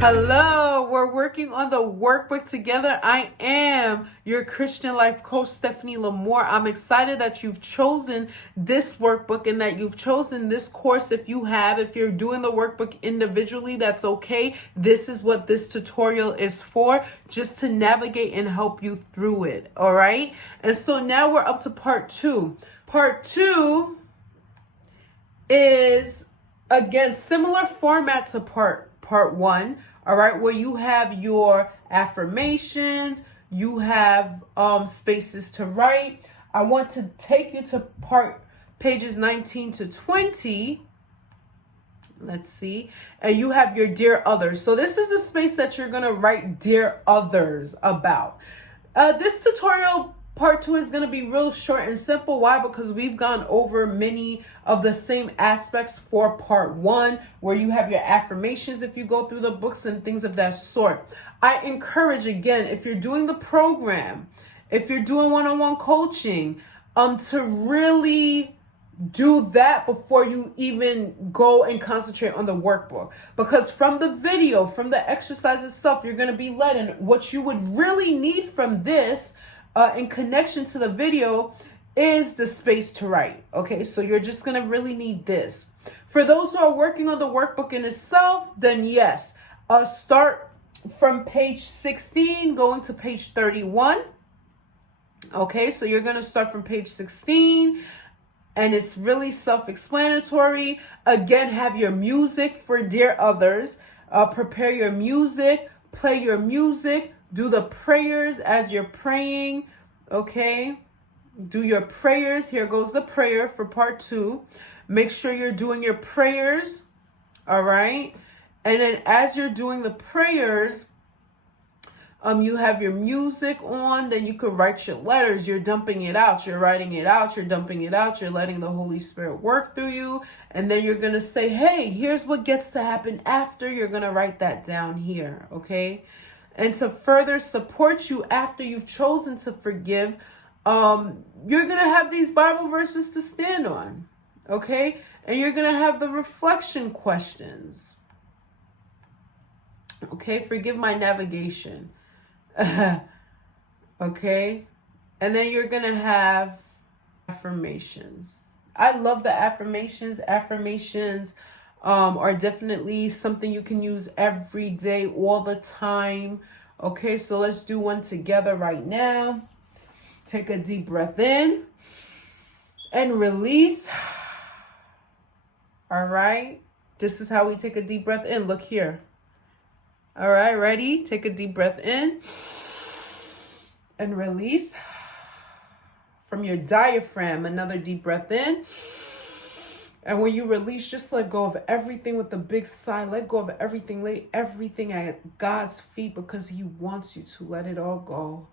Hello, we're working on the workbook together. I am your Christian life coach, Stephanie Lamour. I'm excited that you've chosen this workbook and that you've chosen this course. If you're doing the workbook individually, that's okay. This is what this tutorial is for, just to navigate and help you through it. All right. And so now we're up to part 2. Part 2 is, again, similar format to part 1. All right, where you have your affirmations, you have spaces to write. I want to take you to pages 19 to 20. Let's see. And you have your dear others. So this is the space that you're going to write dear others about. This tutorial part 2 is going to be real short and simple. Why? Because we've gone over many of the same aspects for part 1, where you have your affirmations if you go through the books and things of that sort. I encourage, again, if you're doing the program, if you're doing one-on-one coaching, to really do that before you even go and concentrate on the workbook. Because from the video, from the exercise itself, you're going to be led. And what you would really need from this in connection to the video is the space to write. Okay, so you're just going to really need this. For those who are working on the workbook in itself, then yes, start from page 16 going to page 31. Okay, so you're going to start from page 16 and it's really self-explanatory. Again, have your music for dear others. Prepare your music, play your music, do the prayers as you're praying. Okay, do your prayers. Here goes the prayer for part 2. Make sure you're doing your prayers. All right. And then as you're doing the prayers, you have your music on, then you can write your letters. You're dumping it out. You're writing it out. You're dumping it out. You're letting the Holy Spirit work through you. And then you're going to say, hey, here's what gets to happen after. You're going to write that down here. Okay. And to further support you after you've chosen to forgive, you're going to have these Bible verses to stand on. Okay. And you're going to have the reflection questions. Okay. Forgive my navigation. Okay. And then you're going to have affirmations. I love the affirmations. Affirmations are definitely something you can use every day, all the time. Okay, so let's do one together right now. Take a deep breath in and release. All right. This is how we take a deep breath in. Look here. All right, ready? Take a deep breath in and release. From your diaphragm, another deep breath in. And when you release, just let go of everything with a big sigh. Let go of everything. Lay everything at God's feet because He wants you to let it all go.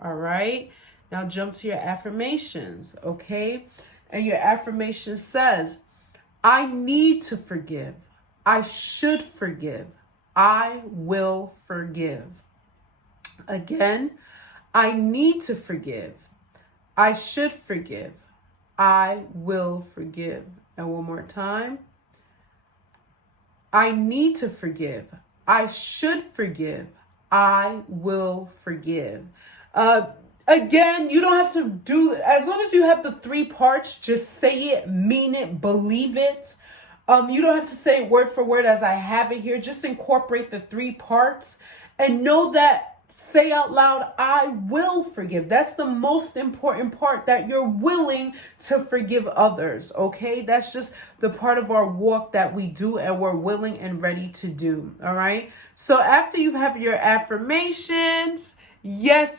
All right. Now jump to your affirmations. Okay. And your affirmation says, I need to forgive. I should forgive. I will forgive. Again, I need to forgive. I should forgive. I will forgive. And one more time. I need to forgive. I should forgive. I will forgive. Again, you don't have to do, as long as you have the 3 parts, just say it, mean it, believe it. You don't have to say it word for word as I have it here. Just incorporate the 3 parts and know that. Say out loud, I will forgive. That's the most important part, that you're willing to forgive others, okay? That's just the part of our walk that we do and we're willing and ready to do, all right? So after you have your affirmations, yes,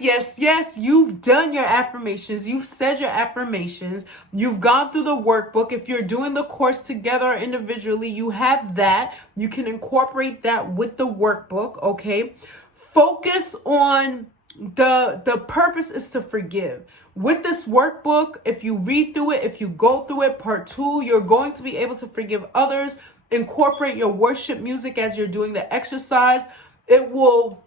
you've done your affirmations. You've said your affirmations. You've gone through the workbook. If you're doing the course together or individually, you have that. You can incorporate that with the workbook, okay? Focus on the purpose is to forgive. With this workbook, if you read through it, if you go through it, part 2, you're going to be able to forgive others. Incorporate your worship music as you're doing the exercise. It will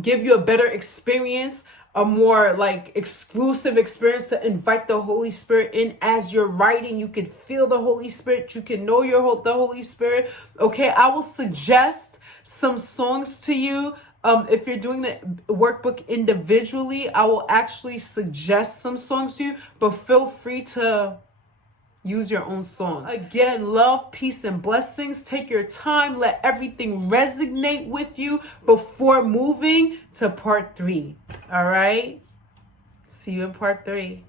give you a better experience a more like exclusive experience to invite the Holy Spirit in as you're writing. You can feel the Holy Spirit. You can know the Holy Spirit. Okay, I will suggest some songs to you. If you're doing the workbook individually, I will actually suggest some songs to you, but feel free to use your own songs. Again, love, peace, and blessings. Take your time. Let everything resonate with you before moving to part 3. All right? See you in part 3.